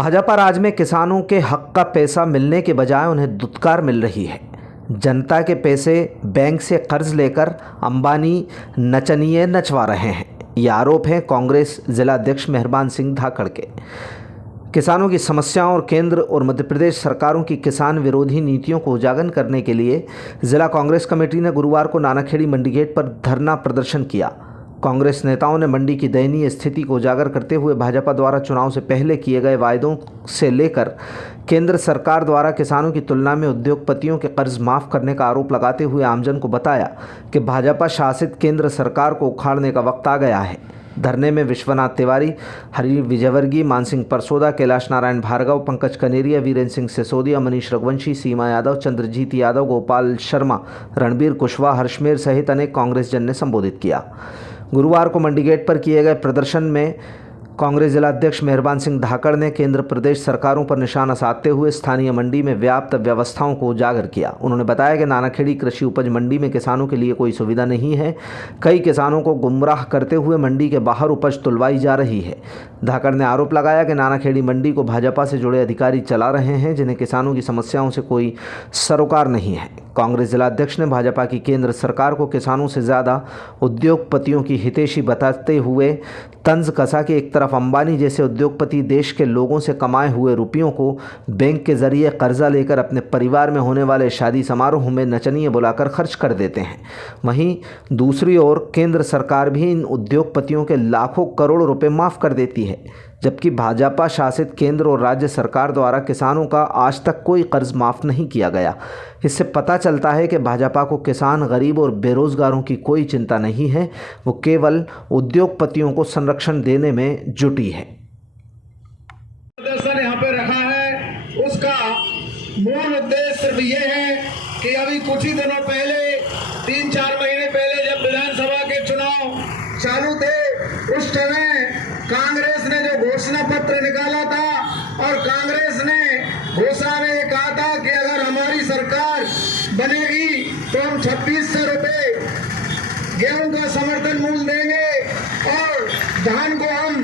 भाजपा राज में किसानों के हक का पैसा मिलने के बजाय उन्हें दुत्कार मिल रही है। जनता के पैसे बैंक से कर्ज लेकर अंबानी नचनिए नचवा रहे हैं। ये आरोप हैं कांग्रेस जिला अध्यक्ष मेहरबान सिंह धाकड़ के। किसानों की समस्याओं और केंद्र और मध्य प्रदेश सरकारों की किसान विरोधी नीतियों को उजागर करने के लिए जिला कांग्रेस कमेटी ने गुरुवार को नानाखेड़ी मंडी गेट पर धरना प्रदर्शन किया। कांग्रेस नेताओं ने मंडी की दयनीय स्थिति को उजागर करते हुए भाजपा द्वारा चुनाव से पहले किए गए वायदों से लेकर केंद्र सरकार द्वारा किसानों की तुलना में उद्योगपतियों के कर्ज माफ करने का आरोप लगाते हुए आमजन को बताया कि भाजपा शासित केंद्र सरकार को उखाड़ने का वक्त आ गया है। धरने में विश्वनाथ तिवारी, हरि विजयवर्गीय, मानसिंह परसोदा, कैलाश नारायण भार्गव, पंकज कनेरिया, वीरेंद्र सिंह सिसोदिया, मनीष रघुवंशी, सीमा यादव, चंद्रजीत यादव, गोपाल शर्मा, रणबीर कुशवाहा, हर्षमेर सहित अनेक कांग्रेस जन ने संबोधित किया। गुरुवार को मंडी गेट पर किए गए प्रदर्शन में कांग्रेस जिला अध्यक्ष मेहरबान सिंह धाकड़ ने केंद्र प्रदेश सरकारों पर निशाना साधते हुए स्थानीय मंडी में व्याप्त व्यवस्थाओं को उजागर किया। उन्होंने बताया कि नानाखेड़ी कृषि उपज मंडी में किसानों के लिए कोई सुविधा नहीं है। कई किसानों को गुमराह करते हुए मंडी के बाहर उपज तुलवाई जा रही है। धाकड़ ने आरोप लगाया कि नानाखेड़ी मंडी को भाजपा से जुड़े अधिकारी चला रहे हैं, जिन्हें किसानों की समस्याओं से कोई सरोकार नहीं है। कांग्रेस जिला अध्यक्ष ने भाजपा की केंद्र सरकार को किसानों से ज़्यादा उद्योगपतियों की हितैषी बताते हुए तंज कसा कि एक तरफ अंबानी जैसे उद्योगपति देश के लोगों से कमाए हुए रुपयों को बैंक के जरिए कर्जा लेकर अपने परिवार में होने वाले शादी समारोह में नचनिए बुलाकर खर्च कर देते हैं, वहीं दूसरी ओर केंद्र सरकार भी इन उद्योगपतियों के लाखों करोड़ रुपए माफ़ कर देती है, जबकि भाजपा शासित केंद्र और राज्य सरकार द्वारा किसानों का आज तक कोई कर्ज माफ़ नहीं किया गया। इससे पता चलता है कि भाजपा को किसान, गरीब और बेरोजगारों की कोई चिंता नहीं है, वो केवल उद्योगपतियों को संरक्षण देने में जुटी है। प्रदर्शन यहाँ पे रखा है, उसका मूल उद्देश्य सिर्फ ये है कि अभी कुछ ही दिनों पहले 3-4 महीने पहले जब विधानसभा के चुनाव चालू थे, उस समय कांग्रेस ने जो घोषणा पत्र निकाला था और कांग्रेस ने घोषणा में कहा था कि अगर हमारी सरकार बनेगी तो हम 2600 रुपए गेहूं का समर्थन मूल्य देंगे और धान को हम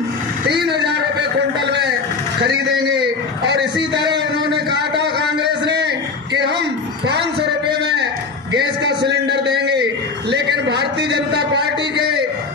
3000 रुपए क्विंटल में खरीदेंगे। और इसी तरह उन्होंने कहा था कांग्रेस ने कि हम 500 रुपए में गैस का सिलेंडर देंगे। लेकिन भारतीय जनता पार्टी के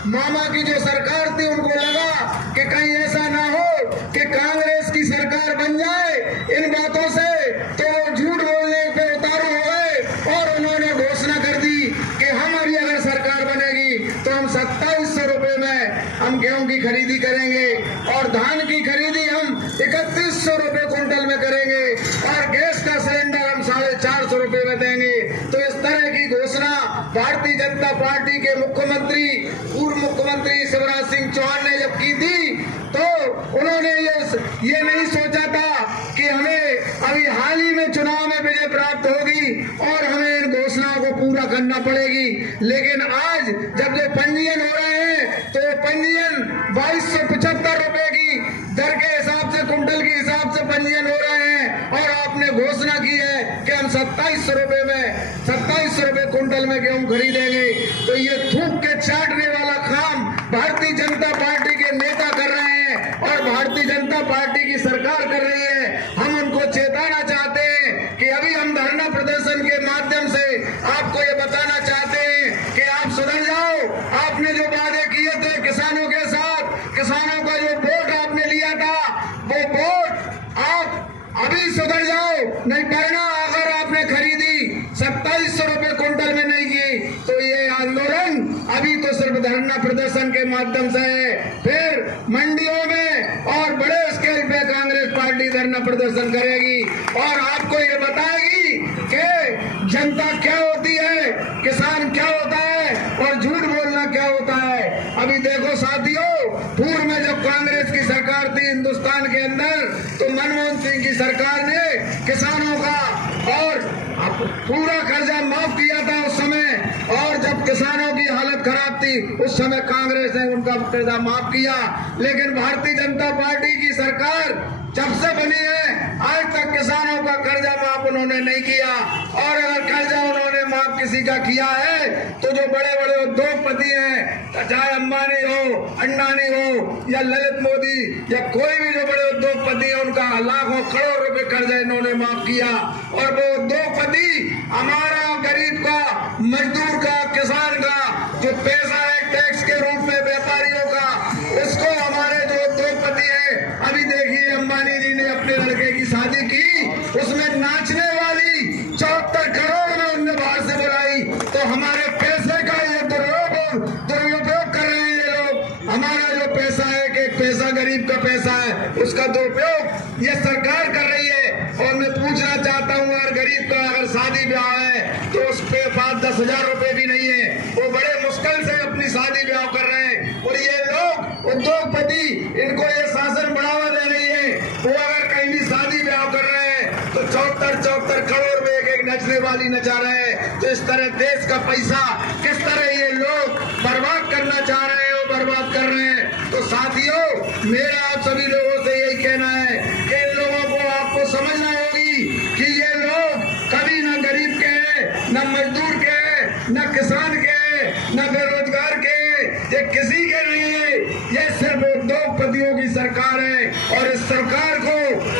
मामा की जो सरकार थी, उनको लगा कि कहीं ऐसा ना हो कि कांग्रेस की सरकार बन जाए इन बातों से, तो वो झूठ बोलने पे उतारू हो गए और उन्होंने घोषणा कर दी कि हमारी अगर सरकार बनेगी तो हम 2700 रुपए में हम गेहूं की खरीदी करेंगे और धान की खरीदी हम 3100 रुपए क्विंटल में करेंगे और गैस का सिलेंडर हम 450 रुपए में देंगे। तो इस तरह की घोषणा भारतीय जनता पार्टी के मुख्यमंत्री, पूर्व मुख्यमंत्री शिवराज सिंह चौहान ने जब की थी, तो उन्होंने ये नहीं सोचा था कि हमें अभी हाल ही में चुनाव में विजय प्राप्त होगी और हमें इन घोषणाओं को पूरा करना पड़ेगी। लेकिन आज जब जो पंजीयन हो रहे हैं, तो पंजीयन 2275 रुपए की दर के हिसाब से, कुंटल के हिसाब से पंजीयन हो रहे हैं और आपने घोषणा की है कि हम 2700 रुपए कुंटल में गेहूं खरीदेंगे। तो ये थूक के चाटने वाला काम भारतीय जनता पार्टी के नेता कर रहे हैं और भारतीय जनता पार्टी की सरकार कर रही है। हम उनको चेताना चाहते हैं कि अभी हम धरना प्रदर्शन के माध्यम से आपको ये बताना चाहते हैं कि आप सुधर जाओ। आपने जो वादे किए थे किसानों के साथ, किसानों का जो वोट आपने लिया था, वो वोट आप अभी सुधर जाओ, नहीं वरना अगर आपने खरीदी 2700 रुपए क्विंटल में नहीं की तो ये आंदोलन अभी तो सिर्फ धरना प्रदर्शन के माध्यम से है, फिर मंडियों में और बड़े स्केल पे कांग्रेस पार्टी धरना प्रदर्शन करेगी और आपको ये बताएगी कि जनता क्या होती है, किसान क्या होता है और झूठ बोलना क्या होता है। अभी देखो साथियों, पूर्व में जब कांग्रेस की सरकार थी हिंदुस्तान के अंदर, तो मनमोहन सिंह की सरकार ने किसानों का और पूरा कर्जा माफ किया था उस समय, और जब किसानों की हालत खराब थी उस समय कांग्रेस ने उनका कर्जा माफ किया। लेकिन भारतीय जनता पार्टी की सरकार जब से बनी है आज तक किसानों का कर्जा माफ उन्होंने नहीं किया। और अगर कर्जा उन्होंने माफ किसी का किया है तो जो बड़े बड़े उद्योगपति हैं, चाहे अंबानी हो, अडानी हो या ललित मोदी या कोई भी जो बड़े उद्योगपति हैं, उनका लाखों करोड़ रुपए कर्जा इन्होंने माफ किया। और वो उद्योगपति हमारा गरीब का, मजदूर का, किसान का जो पैसा है टैक्स के रूप में व्यापारियों का, उसको हमारे जो उद्योगपति है, अभी देखिए अंबानी जी ने अपने लड़के की शादी की, उसमें नाचने वाली 74 करोड़ में उनने बाहर से बुलाई। तो हमारे पैसे का ये दुरुपयोग कर रहे हैं ये लोग। हमारा जो पैसा है कि पैसा गरीब का पैसा है, उसका दुरुपयोग ये सरकार कर रही है। और मैं पूछना चाहता हूँ, अगर गरीब का अगर शादी ब्याह है तो उस पे 5-10 हजार रुपए भी नहीं है, वो बड़े मुश्किल से अपनी शादी ब्याह कर रहे हैं। और ये लोग उद्योगपति, इनको ये शासन बढ़ावा दे रही है, वो अगर कहीं भी शादी ब्याह कर रहे हैं तो 74 करोड़ में एक नचने वाली नचा रहे हैं। तो इस तरह देश का पैसा किस तरह ये लोग बर्बाद करना चाह रहे हैं, वो बर्बाद कर रहे हैं। तो साथियों, मेरा आप सभी लोगों से यही कहना है कि इन लोगों को आपको समझना होगी कि ये लोग कभी न गरीब के हैं, न मजदूर के हैं, न किसान के हैं, न बेरोजगार के हैं, ये किसी के नहीं है। ये सिर्फ उद्योगपतियों की सरकार है। और इस सरकार को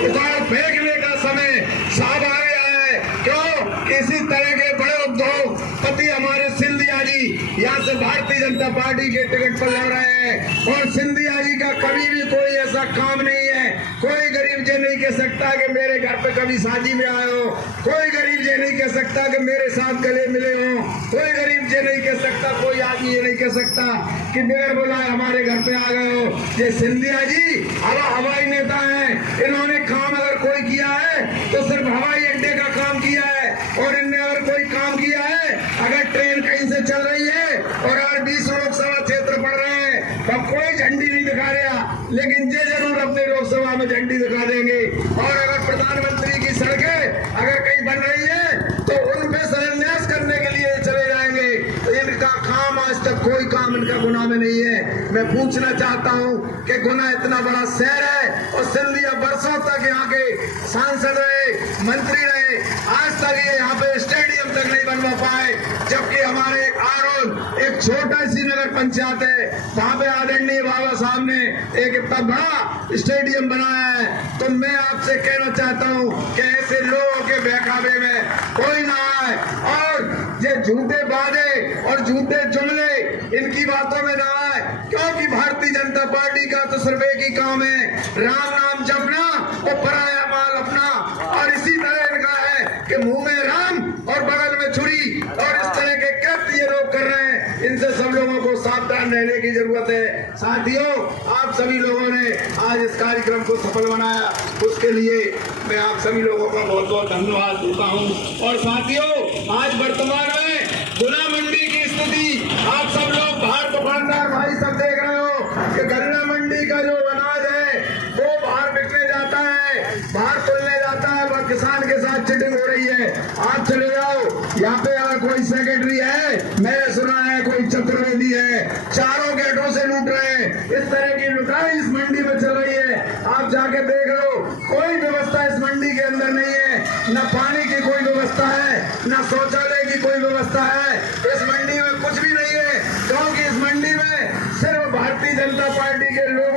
उखाड़ फेंकने का समय साहब आ गया है। क्यों? किसी तरह के बड़े उद्योगपति हमारे सिंधिया जी यहाँ से भारतीय जनता पार्टी के टिकट पर लड़ रहे हैं। और सिंधिया जी का कभी भी कोई ऐसा काम नहीं है। कोई गरीब ये नहीं कह सकता कि मेरे घर पे कभी शादी में आए हो, कोई गरीब ये नहीं कह सकता कि मेरे साथ गले मिले हो, कोई गरीब ये नहीं कह सकता, कोई आदमी ये नहीं कह सकता कि बगैर बुलाए हमारे घर पे आ गए हो। ये सिंधिया जी हवाई नेता हैं। इन्होंने काम अगर कोई किया है तो सिर्फ हवाई अड्डे का काम किया है। और इनने अगर कोई काम किया है, अगर ट्रेन कहीं से चल रही है और अगर 20 लोकसभा क्षेत्र पड़ रहे हैं तो कोई झंडी नहीं दिखा रहा, लेकिन ये जरूर अपने लोकसभा में झंडी दिखा देंगे। और अगर प्रधानमंत्री की सड़कें अगर कहीं बन रही है तो उन पे शिलान्यास करने के लिए चले जाएंगे। तो इनका काम आज तक कोई काम इनका गुना में नहीं है। मैं पूछना चाहता हूँ कि गुना इतना बड़ा शहर है और सिंधिया बरसों तक यहाँ के सांसद रहे, मंत्री रहे, आज तक ये यहाँ पे स्टेडियम तक नहीं बनवा पाए। जबकि हमारे आरोन एक छोटा सी नगर पंचायत है, वहाँ पे आदरणीय बाबा साहब ने एक इतना बड़ा स्टेडियम बनाया है। तो मैं आपसे कहना चाहता हूँ कि ऐसे लोगों के बहकावे में कोई ना आए और ये झूठे वादे और झूठे जुमले इनकी बातों में ना आए। क्योंकि भारतीय जनता पार्टी का तो सिर्फ एक ही काम है, राम नाम जपना और पराया माल अपना। और इसी तरह इनका है कि मुंह में राम और बगल में छुरी, और इस तरह के कृत्य ये लोग कर रहे हैं। इनसे सब लोगों को सावधान रहने की जरूरत है। साथियों, आप सभी लोगों ने आज इस कार्यक्रम को सफल बनाया, उसके लिए मैं आप सभी लोगों का बहुत बहुत धन्यवाद देता हूँ। और साथियों, आज वर्तमान में गुना मंडी की स्थिति आप सब लोग बाहर दुकानदार भाई सब देख रहे हो कि गन्ना मंडी का जो अनाज है वो बाहर बिकने जाता है, बाहर तुलने जाता है, वह किसान के साथ चिटिंग हो रही है। आप चले जाओ, यहाँ पे अगर कोई सेक्रेटरी है, मैंने सुना है कोई चतुर्वेदी है, चारों गेटों से लूट रहे हैं। इस तरह की लुटाई इस मंडी में चल रही है। आप जाके देख लो, कोई व्यवस्था इस मंडी के अंदर नहीं है, न पानी की कोई व्यवस्था है, न शौचालय की कोई व्यवस्था है। इस मंडी में कुछ भी नहीं है, क्योंकि इस मंडी में सिर्फ भारतीय जनता पार्टी के लोग